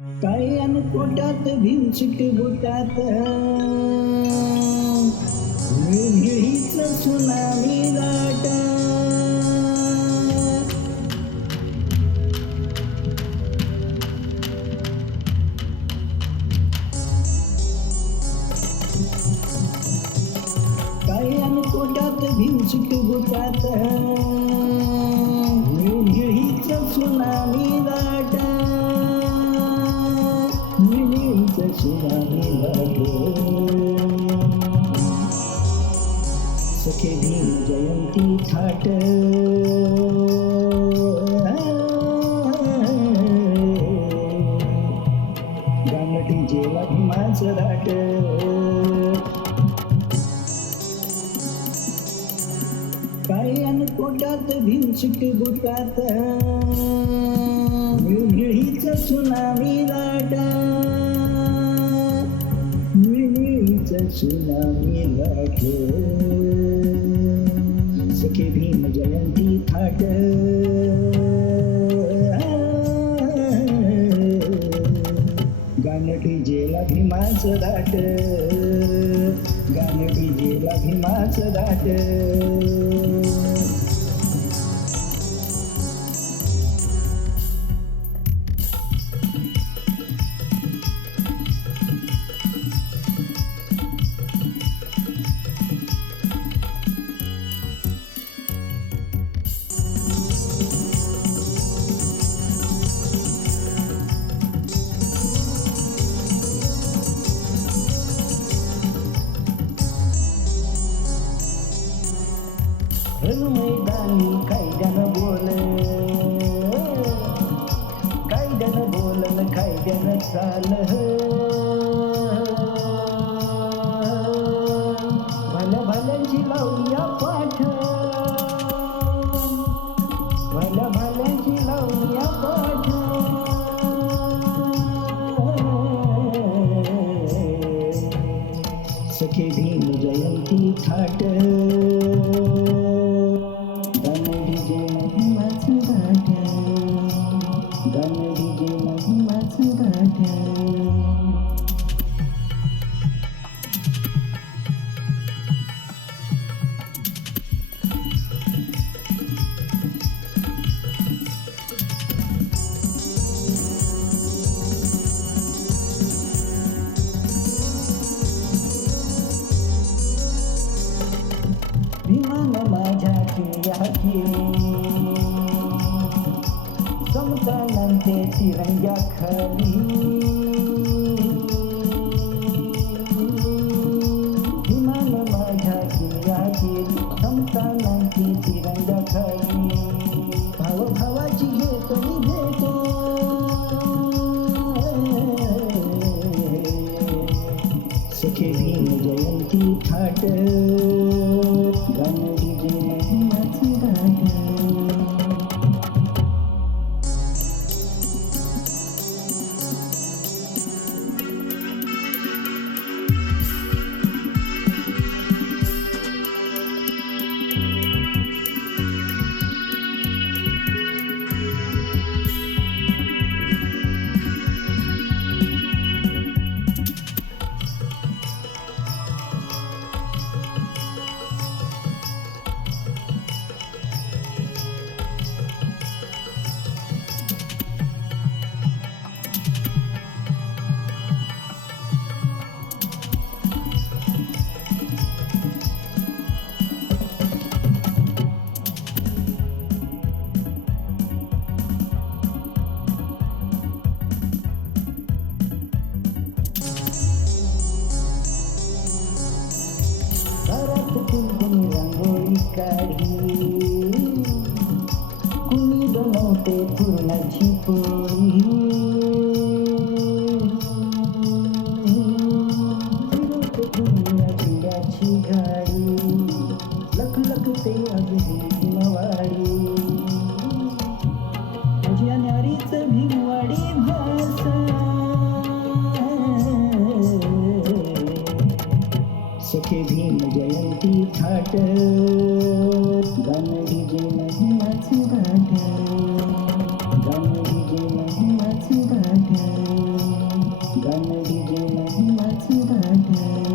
काय अन पोटात भिंचिक बुटात निळीच सुनामी लाट. काय अन पोटात भिंचिक बुटात निळीच सुनामी लाट. निळीच सुनामी लाट. सखे भीम जयंती थाट. गाणं जेला भीमाचं दाट. काय अन पोटात भिंचिक बुटात निळीच सुनामी लाट. निळीच सुनामी लाट. सखे भीम जयंती थाट. गाणं डीजेला भीमाचं दाट. गाणं डीजेला भीमाचं दाट. मैदानी कायद्यानं बोल. कायद्यानं बोलन कायद्यानं चाल. भल्या भल्यांची लावूया पाठ. भल्या भल्यांची लावूया पाठ. सखे भीम जयंती थाट. विमान माझ्या किल्ल्याची समतानांते तिरंग्या खाली. विमान माझ्या किल्ल्याची समतानांते तिरंग्या खाली. भावभावाची घेतो मी भेटो. सखे भीम जयंती थाट. गाणं डीजेला भीमाचं दाट. कुणी रांगोळी काढी. कुणी बनवते पुरणाची पोळी. फिरवते कुणी चिड्याची गाडी. लखलखते अगदी भीमवाडी. तुझ्या न्यारीच भीमवाडी भास. सखे भीम जयंती थाट. गाणं डीजेला भीमाचं दाट. गाणं डीजेला भीमाचं दाट. जय वासुदाता